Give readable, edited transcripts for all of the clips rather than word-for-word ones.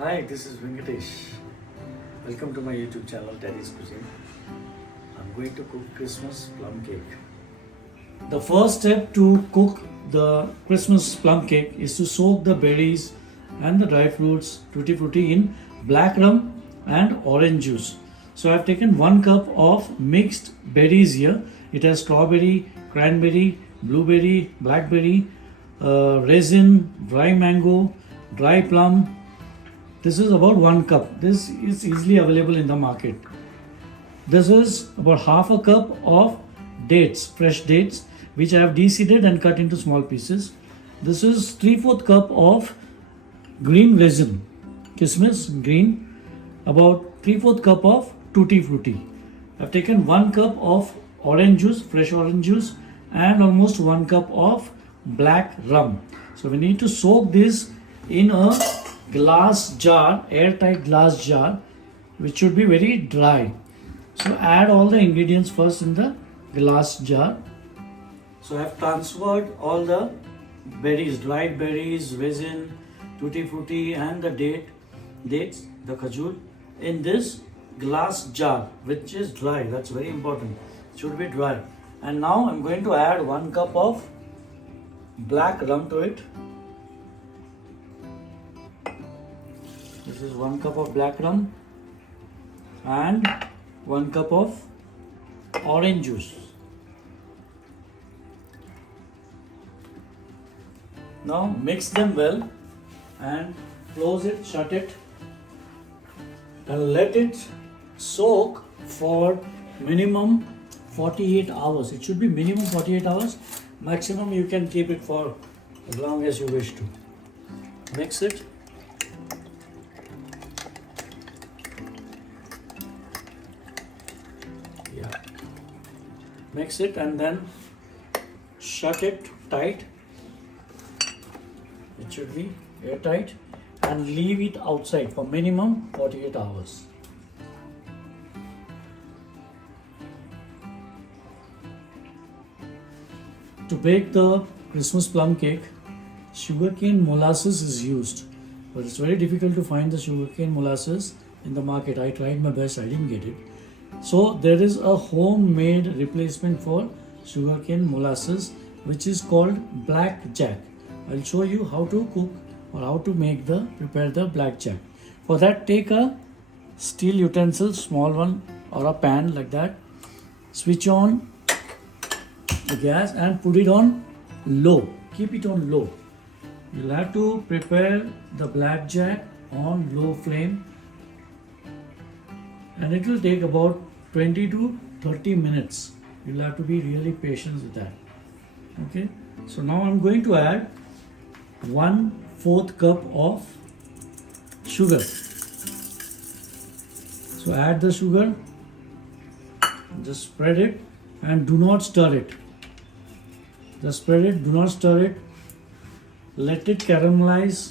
Hi, this is Venkatesh. Welcome to my YouTube channel Daddy's Cuisine. I'm going to cook Christmas plum cake. The first step to cook the Christmas plum cake is to soak the berries and the dry fruits, tutti frutti, in black rum and orange juice. So I've taken 1 cup of mixed berries here. It has strawberry, cranberry, blueberry, blackberry, raisin, dry mango, dry plum. This is about 1 cup. This is easily available in the market. This is about half a cup of dates, fresh dates, which I have deseeded and cut into small pieces. This is 3/4 cup of green raisin, kismis, green, about 3/4 cup of tutti fruity. I've taken 1 cup of orange juice, fresh orange juice, and almost 1 cup of black rum. So we need to soak this in a glass jar, airtight glass jar, which should be very dry. So add all the ingredients first in the glass jar. So I have transferred all the berries, dried berries, raisin, tutti frutti, and the dates, the khajur, in this glass jar, which is dry. That's very important. It should be dry. And now I'm going to add 1 cup of black rum to it. This is 1 cup of black rum and 1 cup of orange juice. Now mix them well and close it, shut it, and let it soak for minimum 48 hours. It should be minimum 48 hours. Maximum you can keep it for as long as you wish to. Mix it. Mix it and then shut it tight. It should be airtight, and leave it outside for minimum 48 hours. To bake the Christmas plum cake, sugarcane molasses is used, but it's very difficult to find the sugarcane molasses in the market. I tried my best, I didn't get it. So there is a homemade replacement for sugarcane molasses, which is called blackjack. I'll show you how to cook or how to prepare the blackjack. For that, take a steel utensil, small one, or a pan like that. Switch on the gas and put it on low. Keep it on low. You'll have to prepare the blackjack on low flame, and it will take about 20 to 30 minutes. You'll have to be really patient with that. Okay, so now I'm going to add 1/4 cup of sugar. So add the sugar, just spread it and do not stir it. Just spread it, do not stir it. Let it caramelize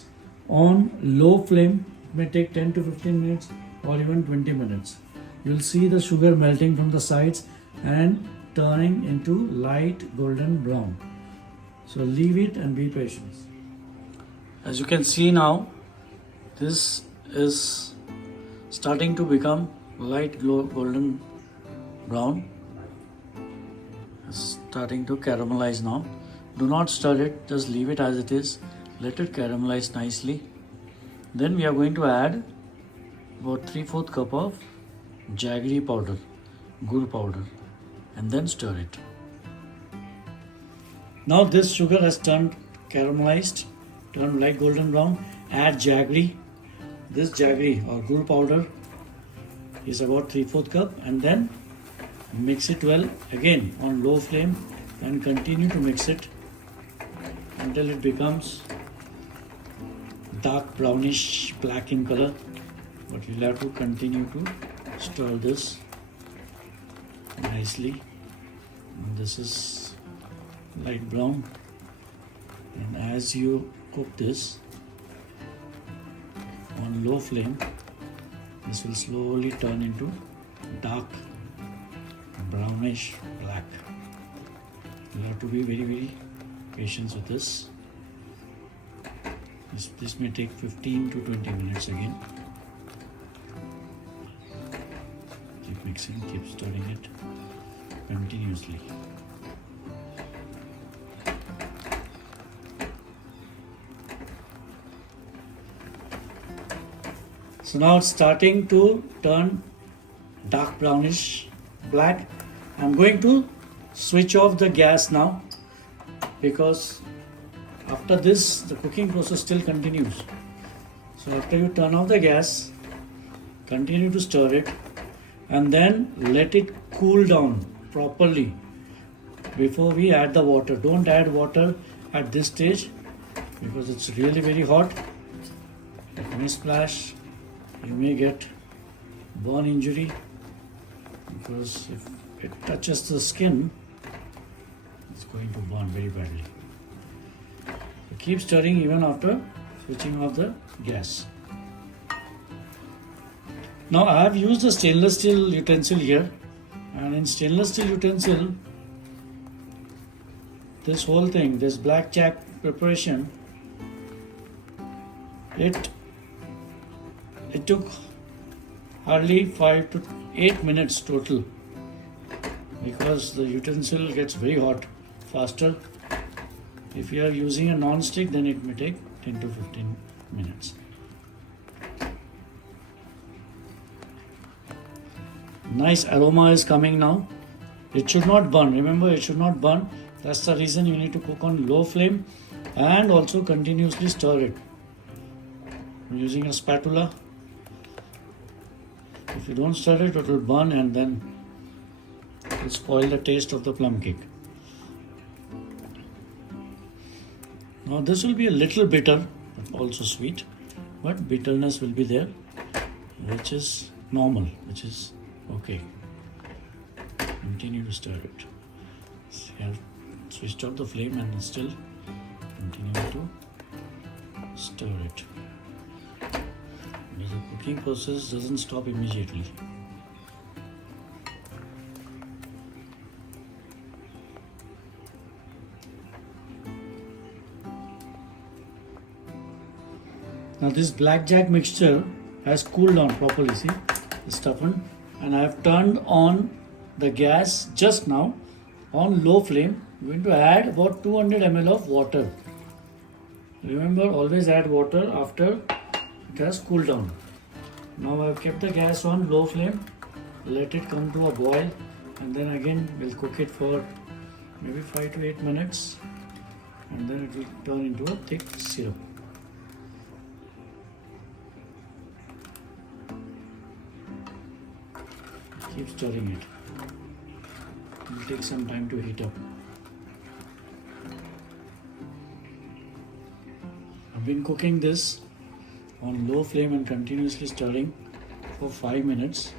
on low flame. It may take 10 to 15 minutes or even 20 minutes. You'll see the sugar melting from the sides and turning into light golden brown. So leave it and be patient. As you can see now, this is starting to become light golden brown. It's starting to caramelize now. Do not stir it, just leave it as it is. Let it caramelize nicely. Then we are going to add about 3/4 cup of Jaggery powder, gur powder, and then stir it. Now this sugar has turned caramelized, turned light golden brown. Add Jaggery. This Jaggery or gur powder is about 3/4 cup, and then mix it well again on low flame and continue to mix it until it becomes dark brownish black in color. But we'll have to continue to stir this nicely. This is light brown, and as you cook this on low flame, this will slowly turn into dark brownish black. You have to be very patient with this. This may take 15 to 20 minutes again. Keep mixing, keep stirring it continuously. So now it's starting to turn dark brownish black. I'm going to switch off the gas now, because after this the cooking process still continues. So after you turn off the gas, continue to stir it and then let it cool down properly before we add the water. Don't add water at this stage because it's really very hot. It may splash, you may get burn injury, because if it touches the skin, it's going to burn very badly. So keep stirring even after switching off the gas. Now I have used a stainless steel utensil here, and in stainless steel utensil, this whole thing, this blackjack preparation, it took hardly 5 to 8 minutes total, because the utensil gets very hot faster. If you are using a non-stick, then it may take 10 to 15 minutes. Nice aroma is coming now. It should not burn. Remember, it should not burn. That's the reason you need to cook on low flame and also continuously stir it. I'm using a spatula. If you don't stir it, it will burn and then it will spoil the taste of the plum cake. Now this will be a little bitter, but also sweet, but bitterness will be there, which is normal, which is okay. Continue to stir it. See, I've switched off the flame and still continue to stir it. The cooking process doesn't stop immediately. Now this blackjack mixture has cooled down properly, see, it's toughened, and I have turned on the gas just now on low flame. I'm going to add about 200 ml of water. Remember, always add water after it has cooled down. Now I have kept the gas on low flame, let it come to a boil, and then again we'll cook it for maybe 5 to 8 minutes, and then it will turn into a thick syrup. Keep stirring it. It will take some time to heat up. I've been cooking this on low flame and continuously stirring for 5 minutes.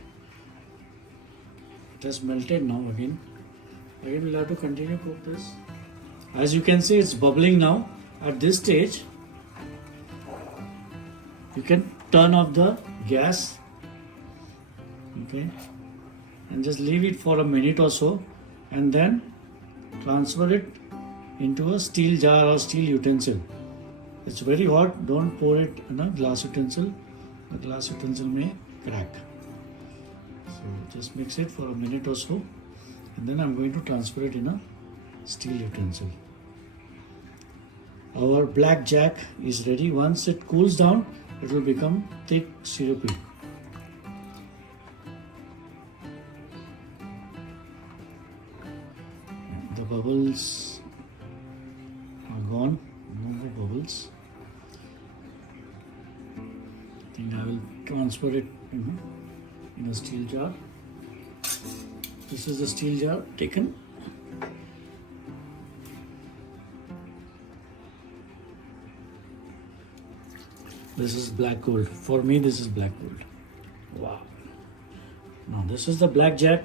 It has melted now again. Again we'll have to continue to cook this. As you can see, it's bubbling now. At this stage, you can turn off the gas. Okay. And just leave it for a minute or so, and then transfer it into a steel jar or steel utensil. It's very hot, don't pour it in a glass utensil. The glass utensil may crack. So just mix it for a minute or so, and then I'm going to transfer it in a steel utensil. Our blackjack is ready. Once it cools down, it will become thick, syrupy. The bubbles are gone, no more bubbles. I think I will transfer it in a steel jar. This is the steel jar taken. This is black gold. For me, this is black gold. Wow. Now this is the blackjack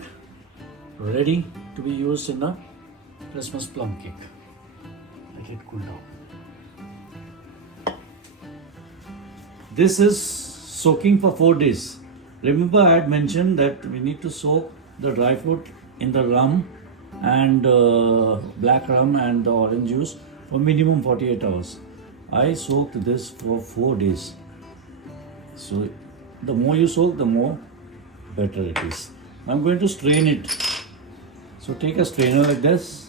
ready to be used in a Christmas plum cake. Let it cool down. This is soaking for 4 days. Remember, I had mentioned that we need to soak the dry fruit in the rum and black rum and the orange juice for minimum 48 hours. I soaked this for 4 days. So the more you soak, the more better it is. I'm going to strain it. So take a strainer like this,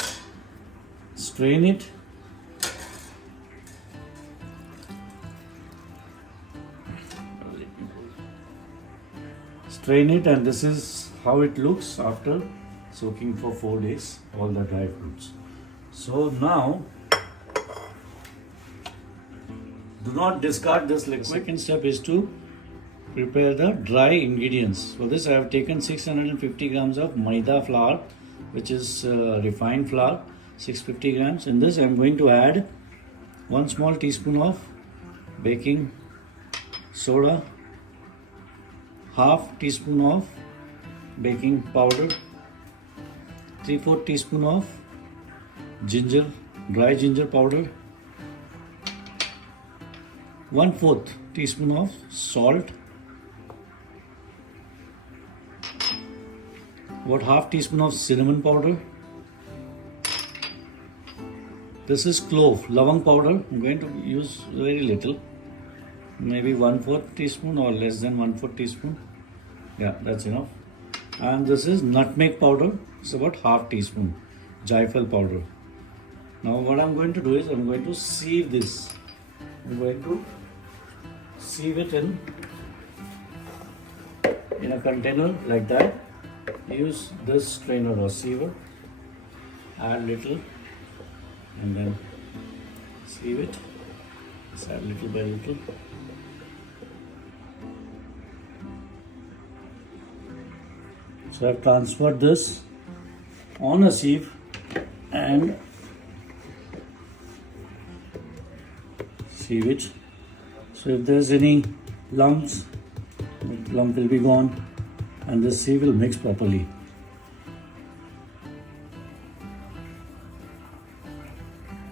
strain it. Strain it, and this is how it looks after soaking for 4 days, all the dry fruits. So now, do not discard this liquid. The second step is to prepare the dry ingredients. For this I have taken 650 grams of Maida flour, which is refined flour, 650 grams. In this I am going to add 1 small teaspoon of baking soda, half teaspoon of baking powder, 3/4 teaspoon of ginger, dry ginger powder, 1/4 teaspoon of salt, about half teaspoon of cinnamon powder. This is clove, lavang powder. I'm going to use very little, maybe 1/4 teaspoon or less than 1/4 teaspoon. Yeah, that's enough. And this is nutmeg powder. It's about half teaspoon. Jaifal powder. Now what I'm going to do is I'm going to sieve this. I'm going to sieve it in a container like that. Use this strainer or siever. Add little and then sieve it. Just add little by little. So I've transferred this on a sieve and sieve it. So if there's any lumps, the lump will be gone and the sieve will mix properly.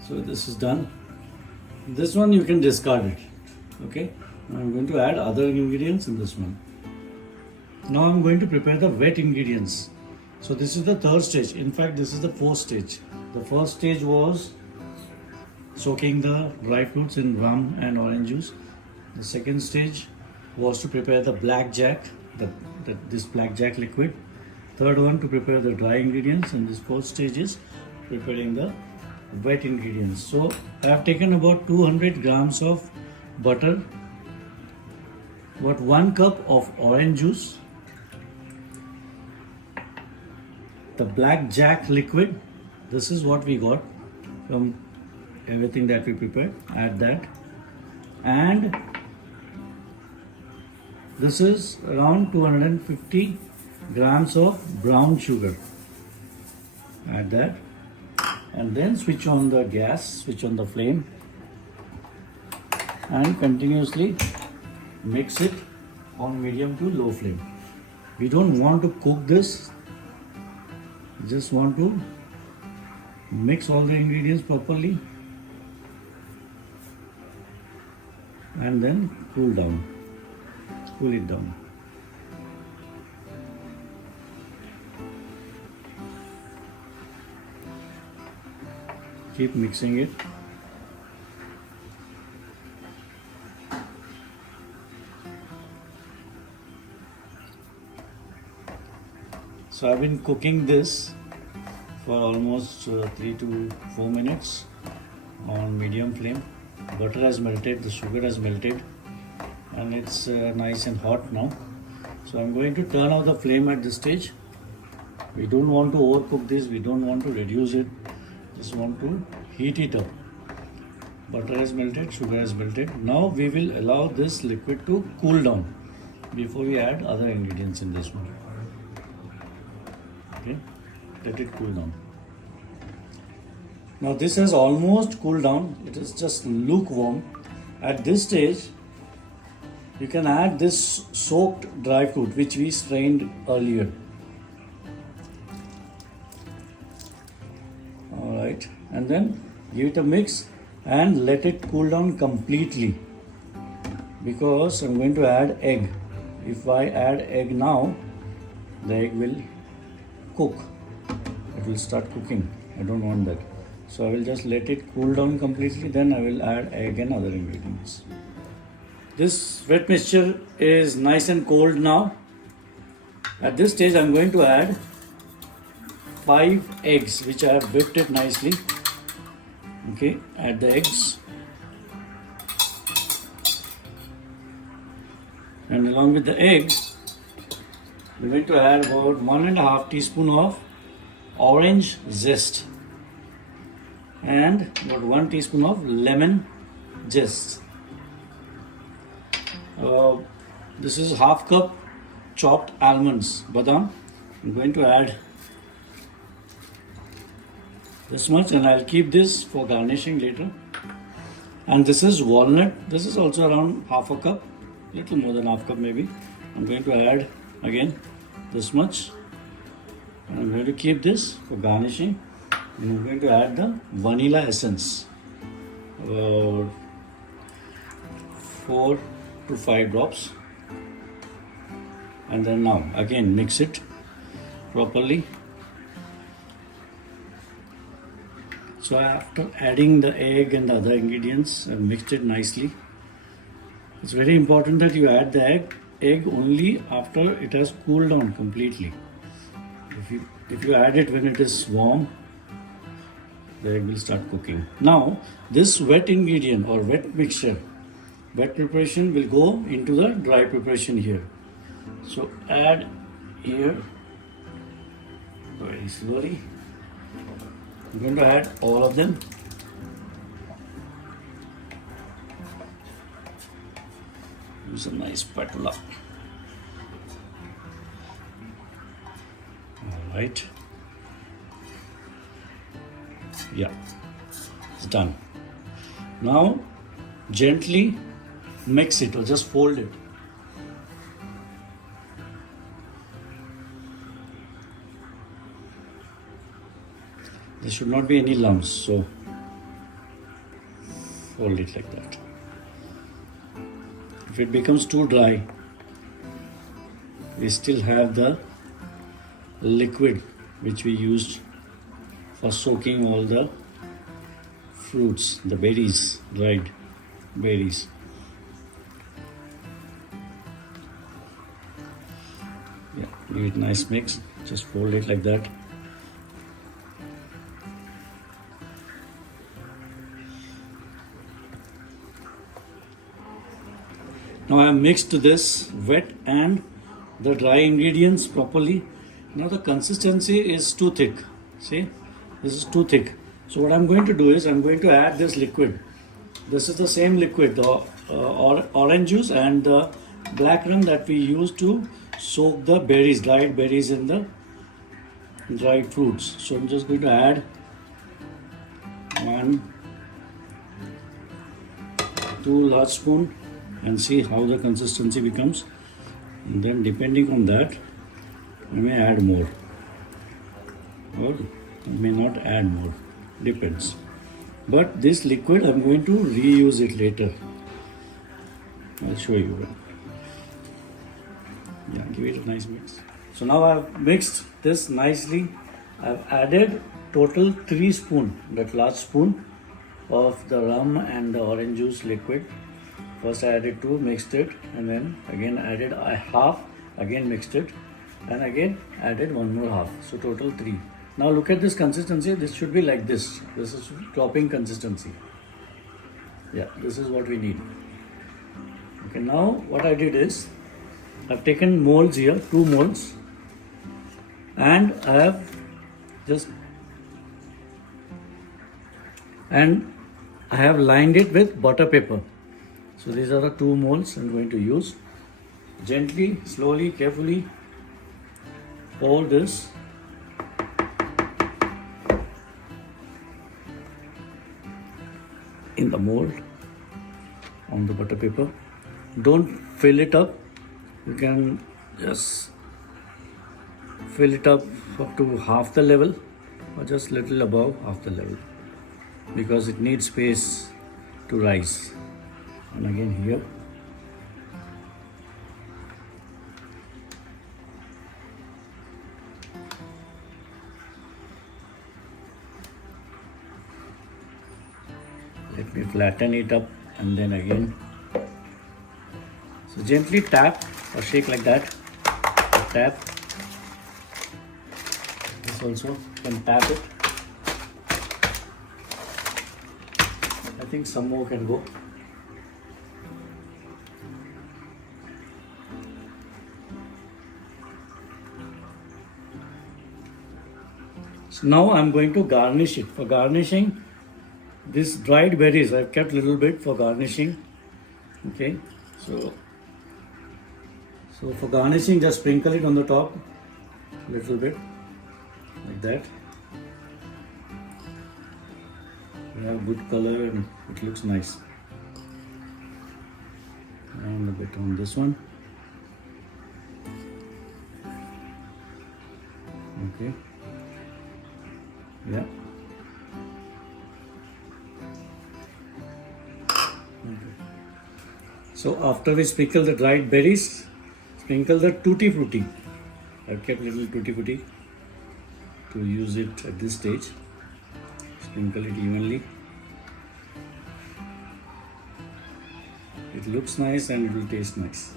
So this is done. This one you can discard it. Okay. Now I'm going to add other ingredients in this one. Now I'm going to prepare the wet ingredients. So this is the third stage. In fact, this is the fourth stage. The first stage was soaking the dry fruits in rum and orange juice. The second stage was to prepare the blackjack, this blackjack liquid. Third one to prepare the dry ingredients, and this fourth stage is preparing the wet ingredients. So I have taken about 200 grams of butter, about 1 cup of orange juice, the blackjack liquid. This is what we got from everything that we prepared. Add that, and this is around 250 grams of brown sugar. Add that, and then switch on the gas, switch on the flame, and continuously mix it on medium to low flame. We don't want to cook this, we just want to mix all the ingredients properly and then cool it down. Keep mixing it. So I've been cooking this for almost 3 to 4 minutes on medium flame. Butter has melted, the sugar has melted, and it's nice and hot now. So I'm going to turn off the flame at this stage. We don't want to overcook this, we don't want to reduce it, just want to heat it up. Butter has melted, sugar has melted. Now we will allow this liquid to cool down before we add other ingredients in this one. Okay, let it cool down. Now this has almost cooled down, it is just lukewarm. At this stage, you can add this soaked dry fruit which we strained earlier. Alright, and then give it a mix and let it cool down completely, because I'm going to add egg. If I add egg now, the egg will cook. It will start cooking. I don't want that. So I will just let it cool down completely, then I will add egg and other ingredients. This wet mixture is nice and cold now. At this stage I am going to add 5 eggs which I have whipped it nicely. Okay, add the eggs. And along with the egg, we're going to add about 1.5 teaspoon of orange zest and about 1 teaspoon of lemon zest. This is half cup chopped almonds, badam. I'm going to add this much and I'll keep this for garnishing later. And this is walnut. This is also around half a cup, little more than half cup maybe. I'm going to add again this much. And I'm going to keep this for garnishing. And I'm going to add the vanilla essence. About 4 to 5 drops. And then now again mix it properly. So after adding the egg and the other ingredients, I've mixed it nicely. It's very important that you add the egg only after it has cooled down completely. If you add it when it is warm, the egg will start cooking. Now this wet ingredient or wet mixture, wet preparation will go into the dry preparation here. So add here very slowly. I'm going to add all of them. Use a nice spatula. Alright. Yeah, it's done. Now gently mix it or just fold it. There should not be any lumps, so fold it like that. If it becomes too dry, we still have the liquid which we used for soaking all the fruits, the berries, dried berries. Yeah, give it a nice mix, just fold it like that. Now I have mixed this wet and the dry ingredients properly. Now the consistency is too thick. See, this is too thick. So what I'm going to do is I'm going to add this liquid. This is the same liquid, the orange juice and the black rum that we use to soak the berries, dried berries in the dried fruits. So I'm just going to add 2 large spoon and see how the consistency becomes, and then depending on that I may add more or I may not add more, depends. But this liquid I'm going to reuse it later. I'll show you. Yeah, give it a nice mix. So now I've mixed this nicely. I've added total 3 spoon, that large spoon of the rum and the orange juice liquid. First I added 2, mixed it, and then again added a half, again mixed it, and again added 1 more half. So total 3. Now look at this consistency. This should be like this. This is dropping consistency. Yeah, this is what we need. Okay, now what I did is I've taken molds here, 2 molds, and I have lined it with butter paper. So these are the 2 molds I'm going to use. Gently, slowly, carefully pour this in the mold on the butter paper. Don't fill it up. You can just fill it up to half the level or just little above half the level, because it needs space to rise. And again here. we flatten it up and then again. So gently tap or shake like that. Tap. This also you can tap it. I think some more can go. So now I'm going to garnish it. For garnishing, this dried berries I've kept a little bit for garnishing. Okay, so for garnishing, just sprinkle it on the top a little bit like that. We have good color and it looks nice. And a bit on this one. Okay. Yeah. Okay. So after we sprinkle the dried berries, sprinkle the tutti frutti. I've kept little tutti frutti to use it at this stage. Sprinkle it evenly. It looks nice and it will taste nice.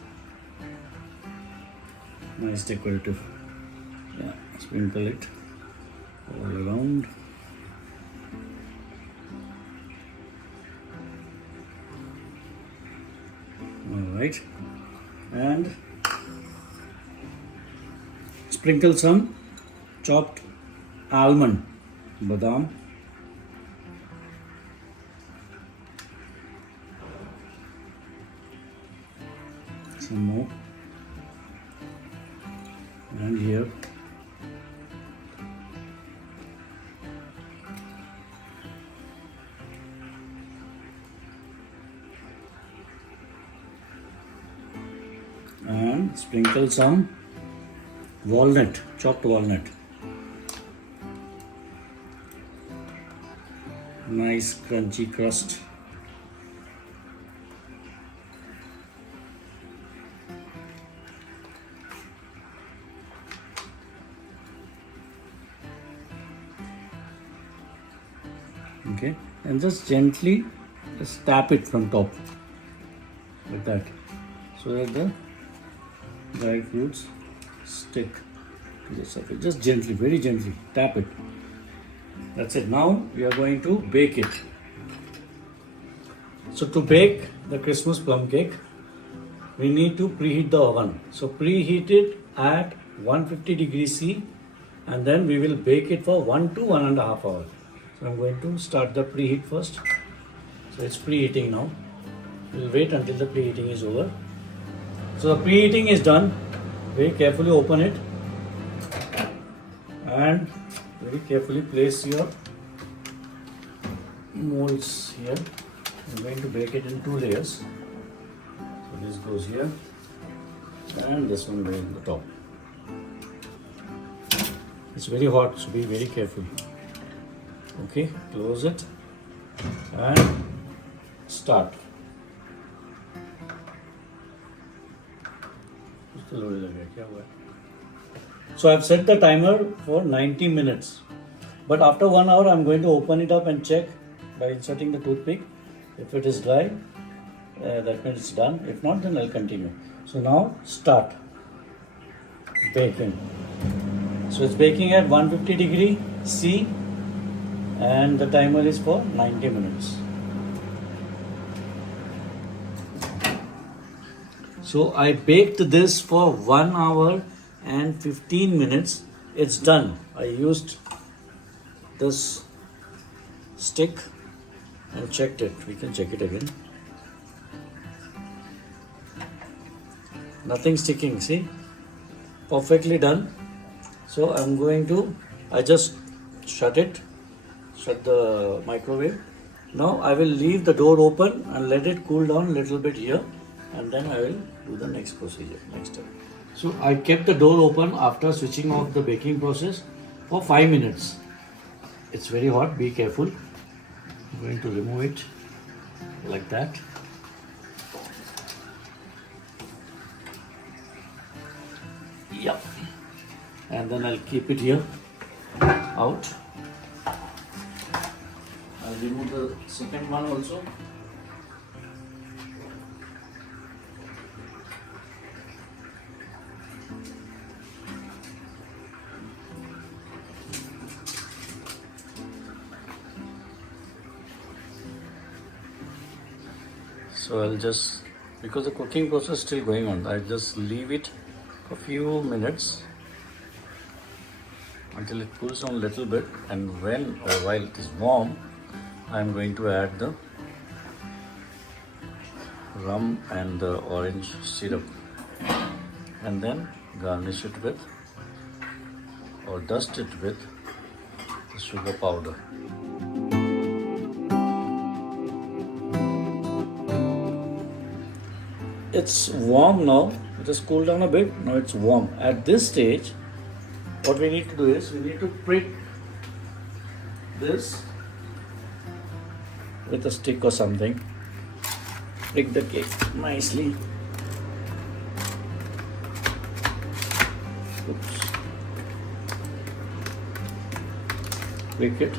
Nice decorative. Yeah, sprinkle it all around. Alright. And sprinkle some chopped almond, badam. Some more. And here. And sprinkle some walnut, chopped walnut. Nice crunchy crust. Okay, and just gently just tap it from top like that, so that the dried fruits stick to the surface. Just gently, very gently tap it. That's it. Now we are going to bake it. So to bake the Christmas plum cake, we need to preheat the oven. So preheat it at 150 degrees C, and then we will bake it for 1 to 1.5 hours. So I'm going to start the preheat first. So it's preheating now. We'll wait until the preheating is over. So the preheating is done. Very carefully open it and very carefully place your molds here. I'm going to bake it in 2 layers. So this goes here and this one goes on the top. It's very hot, so be very careful. Okay, close it and start. So I've set the timer for 90 minutes. But after 1 hour, I'm going to open it up and check by inserting the toothpick. If it is dry, that means it's done. If not, then I'll continue. So now start baking. So it's baking at 150 degree C. And the timer is for 90 minutes. So I baked this for 1 hour and 15 minutes. It's done. I used this stick and checked it. We can check it again. Nothing sticking, see? Perfectly done. So I'm going to, I just shut the microwave. Now I will leave the door open and let it cool down a little bit here, and then I will do the next procedure, next step. So I kept the door open after switching off the baking process for 5 minutes. It's very hot, be careful. I'm going to remove it like that. Yep. And then I'll keep it here out. I'll I'll remove the second one also. So I'll just, because the cooking process is still going on, I'll just leave it for a few minutes until it cools down a little bit, and while it is warm, I'm going to add the rum and the orange syrup, and then garnish it with or dust it with the sugar powder. It's warm now. It has cooled down a bit. Now it's warm. At this stage, what we need to do is we need to prick this with a stick or something. Prick the cake nicely. Oops. Prick it.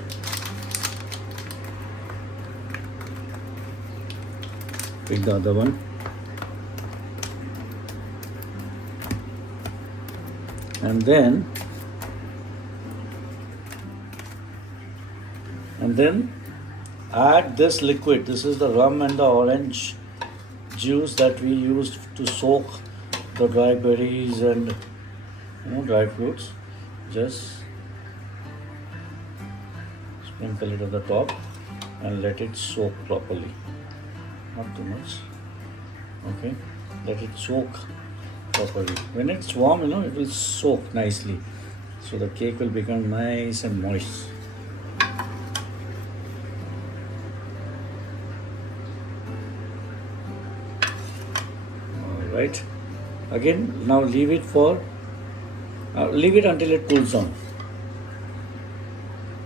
Prick the other one. And then add this liquid. This is the rum and the orange juice that we used to soak the dry berries and dry fruits. Just sprinkle it at the top and let it soak properly. Not too much. Okay, let it soak properly. When it's warm, it will soak nicely. So the cake will become nice and moist. Alright. Again, now leave it until it cools down.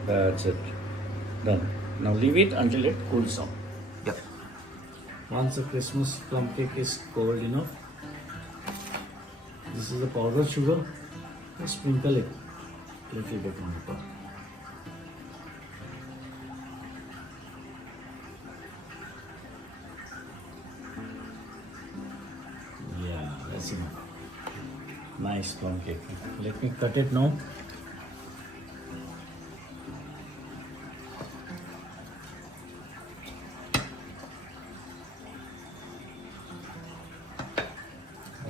That's it. Done. Now leave it until it cools down. Yep. Once the Christmas plum cake is cold enough, this is the powdered sugar. Just sprinkle it a little bit on the top. Yeah, that's enough. Nice plum cake. Let me cut it now.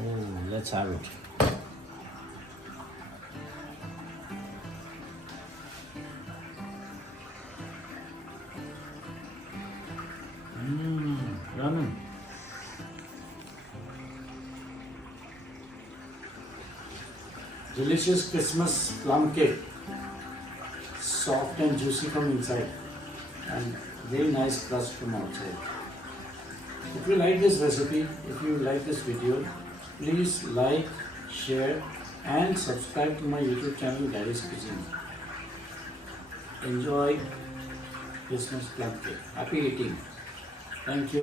Oh, let's have it. Ramen. Delicious Christmas plum cake. Soft and juicy from inside and very nice crust from outside. If you like this recipe, if you like this video, please like, share and subscribe to my YouTube channel Jaggery's Cuisine. Enjoy Christmas plum cake. Happy eating. Thank you.